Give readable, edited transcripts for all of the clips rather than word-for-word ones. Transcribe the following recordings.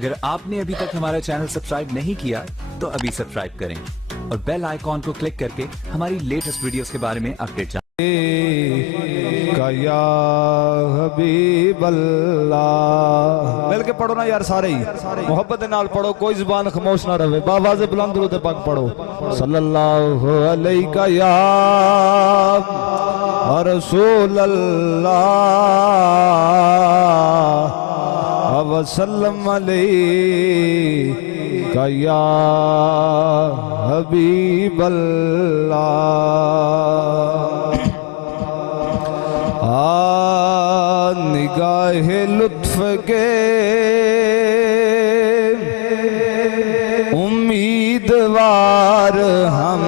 अगर आपने अभी तक हमारा चैनल सब्सक्राइब नहीं किया तो अभी सब्सक्राइब करें और बेल आइकॉन को क्लिक करके हमारी लेटेस्ट वीडियोस के बारे में अपडेट जानें। या हबीबल्लाह मिल के पढ़ो ना यार, सारे ही मोहब्बत नाल पढ़ो, कोई जुबान खामोश ना रहे। बाबा से बुलंद दुरूद पाक पढ़ो। सल्लल्लाहु अलैका या रसूल अल्लाह वसल्लम अलैका या हबीबल्लाह। निगाहे लुत्फ के उम्मीदवार हम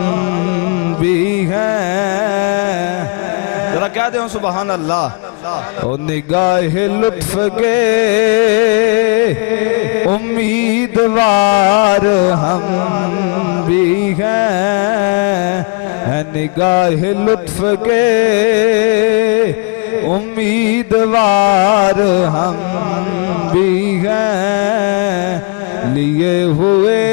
भी हैं। जरा कह दे सुभान अल्लाह। ओ निगाहे लुत्फ के उम्मीदवार हम भी हैं। निगाहे लुत्फ के उम्मीदवार हम भी हैं। लिए हुए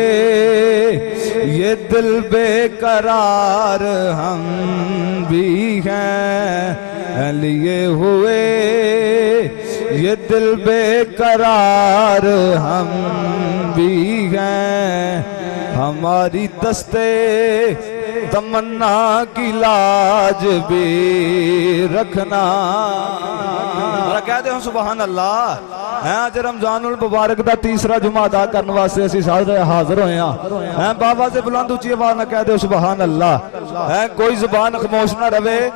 ये दिल बेकरार हम भी हैं। लिए हुए ये दिल बेकरार हम भी हैं। हमारी दस्ते तमन्ना की लाज भी रखना। कह दे सुभान अल्लाह। अज रमजानुल मुबारक का तीसरा जुमा अदा करने वास्ते असीं सारे हाजिर होए हैं। बाबा से बुलंद उच्ची आवाज ना कह दे सुभान अल्लाह। कोई जुबान खामोश ना रवे।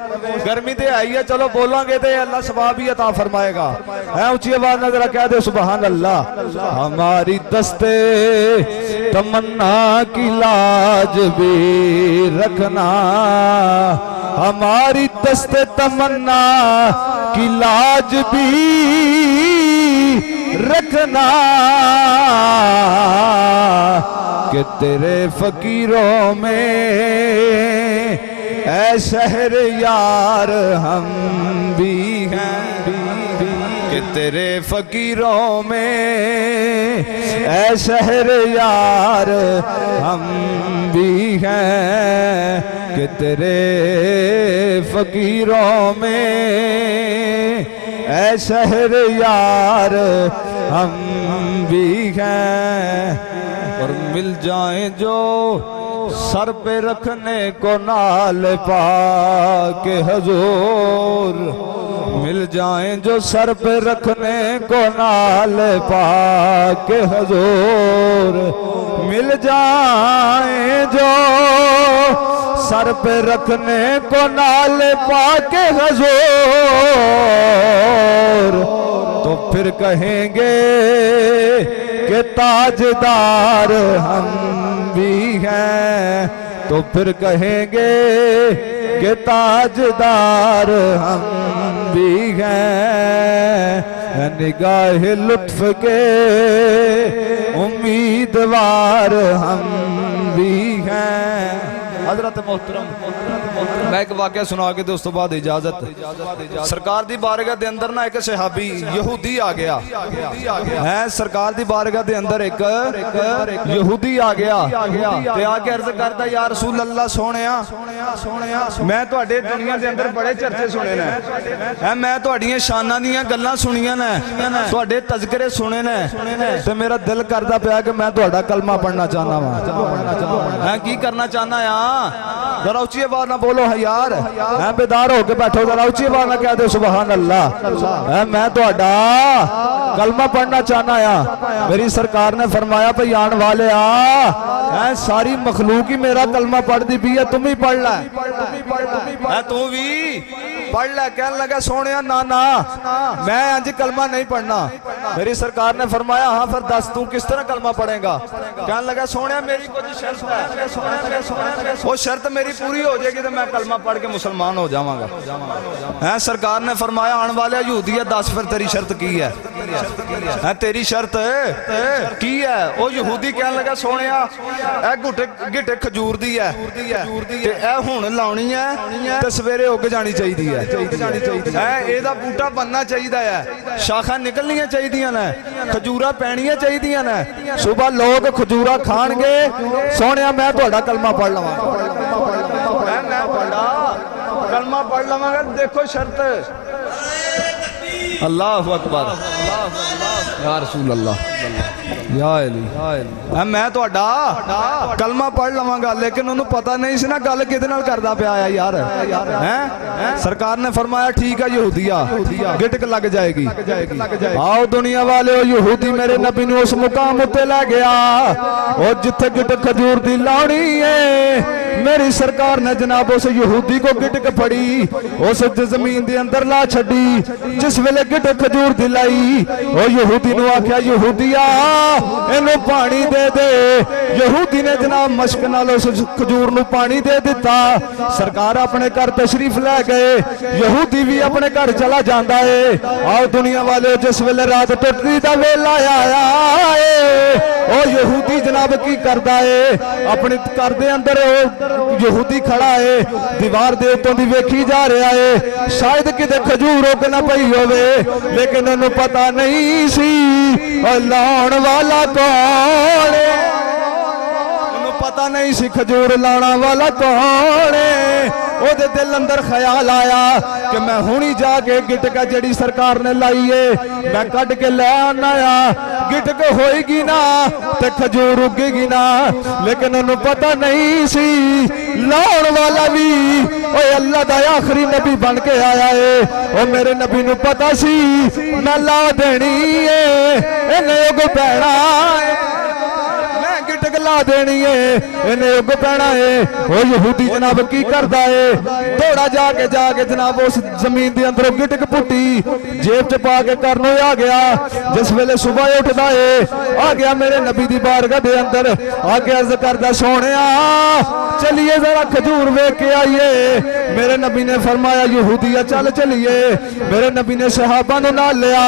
गर्मी तो आई है, चलो बोलांगे तो अल्लाह सवाब ही अता फरमाएगा। उच्ची आवाज ना जरा कह दे सुभान अल्लाह। हमारी दस्ते तमन्ना की लाज भी रखना। हमारी दस्ते तमन्ना की लाज भी रखना कि तेरे फकीरों में ऐ शहर यार हम भी हैं। कि तेरे फकीरों में ऐ शहर यार हम भी हैं। कि तेरे फकीरों में ऐ शहर यार हम भी हैं। और मिल जाएं जो सर पे रखने को नाल पाके हजूर। मिल जाएं जो सर पे रखने को नाल पाके हजूर। मिल जाएं जो सर पे रखने को नाल पाके हजूर। तो फिर कहेंगे कि ताजदार हम भी हैं। तो फिर कहेंगे कि ताजदार हम भी हैं। निगाहे लुत्फ के उम्मीदवार हम भी हैं। हजरत मोहतरम मैं एक वाकया सुना के दोस्तों बाद इजाजत। सरकार दी बारगाह दे अंदर ना एक सहाबी यहूदी आ गया है। सरकार दी बारगाह दे अंदर एक यहूदी आ गया ते आके अर्ज करदा या रसूल अल्लाह सोहणिया मैं तुहाडे दुनिया दे अंदर बड़े चर्चे सुने ने। मैं तुहाडीआं शानां दीआं गल्लां सुनियां ने, तुहाडे तज़किरे सुने ने ते मेरा दिल करदा पिया कि मैं तुहाडा कलमा पढ़ना चाहना वा। मैं की करना चाहना आ। जरा उच्ची आवाज ना बोलो है यार। बेदार होके बैठो, जरा उच्ची आवाज ना कह दो सुभान अल्लाह। मैं तुहाडा कलमा पढ़ना चाहना आ। मेरी सरकार ने फरमाया भाई आने वाले आ सारी मखलूक ही मेरा कलमा पढ़ती पी है, तुम ही पढ़ लै। तू भी पढ़ लै। कहने लगा सोने ना ना मैं अंज कलमा नहीं पढ़ना। मेरी सरकार ने फरमाया हाँ फिर दस तू किस तरह कलमा पढ़ेगा। कहने लगा सोने मेरी कुछ शर्त है, वो शर्त मेरी पूरी हो जाएगी तो मैं कलमा पढ़ के मुसलमान हो जावांगा। है सरकार ने फरमाया आने वाले यहूदी है, दस फिर तेरी शर्त की है। तेरी शर्त की है। वो यहूदी कहने लगा सोने गिटे खजूर दी है, हुण लाउणी है ते सवेरे उग जानी चाहिए है। ਹੈ ਇਹਦਾ ਬੂਟਾ ਬੰਨਣਾ ਚਾਹੀਦਾ ਹੈ ਸ਼ਾਖਾਂ ਨਿਕਲਣੀਆਂ ਚਾਹੀਦੀਆਂ ਨੇ ਖਜੂਰਾ ਪੈਣੀਆਂ ਚਾਹੀਦੀਆਂ ਨੇ ਸਵੇਰ ਲੋਕ ਖਜੂਰਾ ਖਾਣਗੇ ਸੋਹਣਿਆ ਮੈਂ ਤੁਹਾਡਾ ਕਲਮਾ ਪੜ ਲਵਾਂਗਾ ਮੈਂ ਤੁਹਾਡਾ ਕਲਮਾ ਪੜ ਲਵਾਂਗਾ ਦੇਖੋ ਸ਼ਰਤ ਅੱਲਾਹੁ ਅਕਬਰ ਯਾ ਰਸੂਲ ਅੱਲਾਹ ਯਾ ਅਲੀ ਮੈਂ ਤੁਹਾਡਾ ਕਲਮਾ ਪੜ ਲਵਾਂਗਾ ਲੇਕਿਨ ਉਹਨੂੰ ਪਤਾ ਨਹੀਂ ਸੀ ਨਾ ਗੱਲ ਕਿਹਦੇ ਨਾਲ ਕਰਦਾ ਪਿਆ ਆ ਯਾਰ ਹੈ ਸਰਕਾਰ ਨੇ ਫਰਮਾਇਆ ਠੀਕ ਹੈ ਯਹੂਦੀਆ ਗਿਟਕ ਲੱਗ ਜਾਏਗੀ ਆਓ ਦੁਨੀਆ ਵਾਲਿਓ ਯਹੂਦੀ ਮੇਰੇ ਨਬੀ ਨੂੰ ਉਸ ਮੁਕਾਮ ਉੱਤੇ ਲੈ ਗਿਆ ਉਹ ਜਿੱਥੇ ਗਿਟਕ ਖਜੂਰ ਦੀ ਲਾਉਣੀ ਏ मेरी सरकार ने जनाब उस यहूदी को गिटक फड़ी उस जमीन के अंदर ला छड़ी जिस वेले गिटक खजूर दिलाई ओ यहूदी ने आख्या यहूदिया इन्हू पानी दे दे यहूदी ने जनाब मशक नाल उस खजूर नू पानी दे दिता सरकार अपने घर तशरीफ लै गए यहूदी भी अपने घर चला जाता है आओ दुनिया वाले जिस वेले रात टुटदी दा वेला आया ओ यहूदी जनाब की करदा है अपने घर दे अंदर यहूदी खड़ा है दीवार दे उत्तों दी वेखी जा रहा है शायद किते खजूर रोक ना पई होवे लेकिन उन्हें पता नहीं सी लाउण वाला कौन है उन्हें पता नहीं सी खजूर लाउण वाला कौन है ओदे दिल अंदर ख्याल आया कि मैं हुणी जाके गिटक जिहड़ी सरकार ने लाई है मैं कट के लै आना गिटक होएगी ना ते खजूर उगेगी ना लेकिन उन्हें पता नहीं सी लाउण वाला भी ओए अल्लाह दा आखिरी नबी बन के आया है ओ मेरे नबी नूं पता सी मैं ला देनी है इन्हें उग पैना गिटक ला देनी है इन्हें उग पैना है ओ यहूदी जनाब की करदा है दौड़ा जाके जनाब उस जमीन के अंदरों गिटक पुट्टी जेब च पा के करनो आ गया जिस वेले सुबह उठदा है आ गया मेरे नबी दी बारगाह दे अंदर आके अर्ज करदा सोहणिया चलिए जरा खजूर वेख के आइए मेरे नबी ने फरमाया यहूदिया चल चलिए मेरे नबी ने सहाबा नूं नाल लिया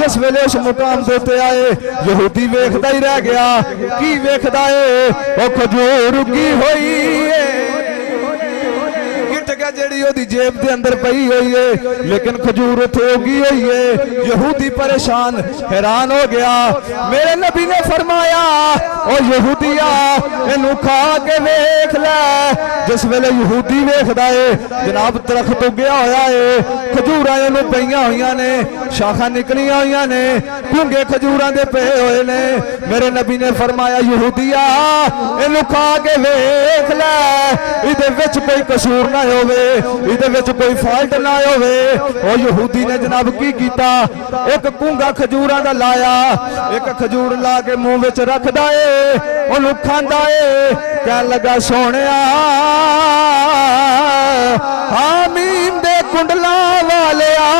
जिस वेले उस मुकाम दे उत्ते आए यहूदी वेखदा ही रह गया की वेखदा है ओ खजूर उगी होई है गिटक जेड़ी ओदी जेब दे अंदर पई हुई है लेकिन खजूर उत्थे उगी हुई है यहूदी परेशान हैरान हो गया मेरे नबी ने फरमाया ओ यहूदिया इनू खा के वेख ले जिस वेले यहूदी वेखदा है जनाब दरख्त उगया होया है खजूरां इनू पईयां होईयां ने शाखां निकलियां होईयां ने भुंगे खजूरां दे पे होए ने मेरे नबी ने फरमाया यहूदिया इनू खा के वेख ले इहदे विच कोई कसूर ना होवे इहदे विच कोई फाल्ट ना होवे ओ यहूदी ने जनाब की कीता एक कूंगा खजूरां दा लाया एक खजूर ला के मुंह विच रखदा है ओनू खांदा है कहन लगा सोहणिया हामीम दे कुंडला वालिया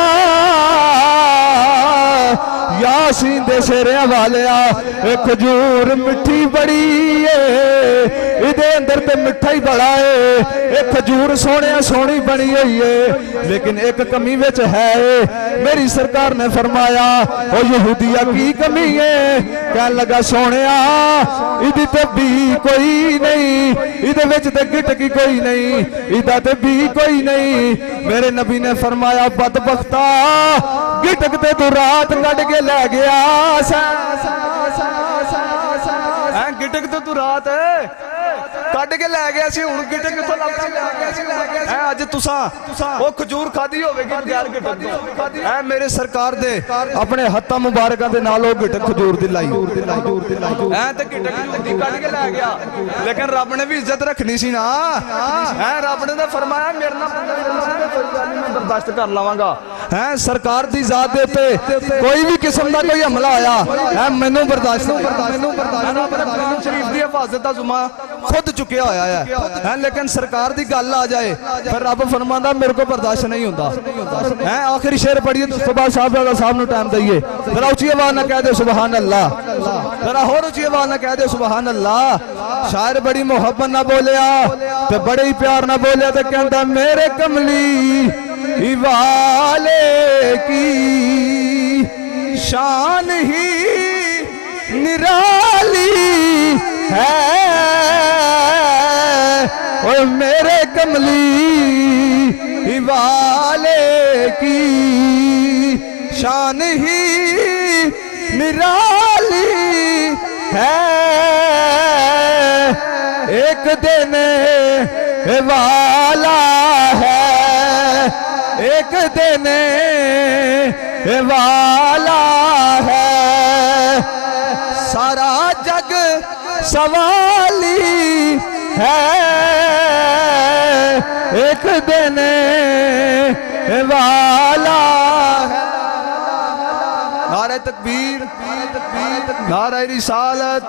यासीन दे शेरिया वालिया खजूर मिठी बड़ी है इहदे अंदर ते मिठा ही बड़ा है एक खजूर सोहणिया सोहनी बनी हुई है लेकिन एक कमी विच है मेरी सरकार ने फरमाया ओ यहूदिया की कमी है कहन लगा सोहणिया इहदी ते बी कोई नहीं इहदे विच ते गिटकी कोई नहीं इहदा ते बी कोई नहीं मेरे नबी ने फरमाया बदबख्ता गिटक ते तू रात कट के लै गया गिटक ते तू रात ਕੱਢ ਕੇ ਲੈ ਗਿਆ ਸੀ ਹੁਣ ਗਿਟਕ ਕਿੱਥੋਂ ਲੱਭਦਾ ਹੈ ਅੱਜ ਤੁਸਾਂ ਉਹ ਖਜੂਰ ਖਾਦੀ ਹੋਵੇਗੀ ਬਗੈਰ ਗਿਟਕ ਦੀ ਹੈ ਮੇਰੇ ਸਰਕਾਰ ਦੇ ਆਪਣੇ ਹੱਥਾਂ ਮੁਬਾਰਕਾਂ ਦੇ ਨਾਲ ਉਹ ਗਿਟਕ ਖਜੂਰ ਦੀ ਲਾਈ ਐ ਤੇ ਗਿਟਕ ਦੀ ਕੱਢ ਕੇ ਲੈ ਗਿਆ ਲੇਕਿਨ ਰੱਬ ਨੇ ਵੀ ਇੱਜ਼ਤ ਰੱਖਣੀ ਸੀ ਨਾ ਹੈ ਰੱਬ ਨੇ ਤਾਂ ਫਰਮਾਇਆ ਮੇਰੇ ਨਾਲ ਮੈਂ ਬਰਦਾਸ਼ਤ ਕਰ ਲਵਾਂਗਾ ਹੈ ਸਰਕਾਰ ਦੀ ਜ਼ਾਤ ਦੇ ਉੱਤੇ ਕੋਈ ਵੀ ਕਿਸਮ ਦਾ ਕੋਈ ਹਮਲਾ ਆਇਆ ਹੈ ਮੈਨੂੰ ਬਰਦਾਸ਼ਤ शरीफ की हिफाजत का जुम्मा खुद चुकया होया है लेकिन सरकार की गल आ जाए फिर रब फरमांदा मेरे को बर्दाश्त नहीं होता है आखिरी शेर पढ़िए तो सुबह साहब नूं टाइम दईए जरा उची आवाज ना कह दे सुबहान अल्लाह जरा होर उची आवाज ना कह दे सुबहान अल्लाह शायर बड़ी मोहब्बत ना बोलिया ते बड़े ही प्यार ना बोलिया ते कहंदा मेरे कमली वाले की शान ही निराली है और मेरे कमली वाले की शान ही निराली है। एक दिन वाला है, एक दिन वाला है। सारा जग सवाली है, एक दिन वाला है। नारे तकबीर, नारे रिसालत,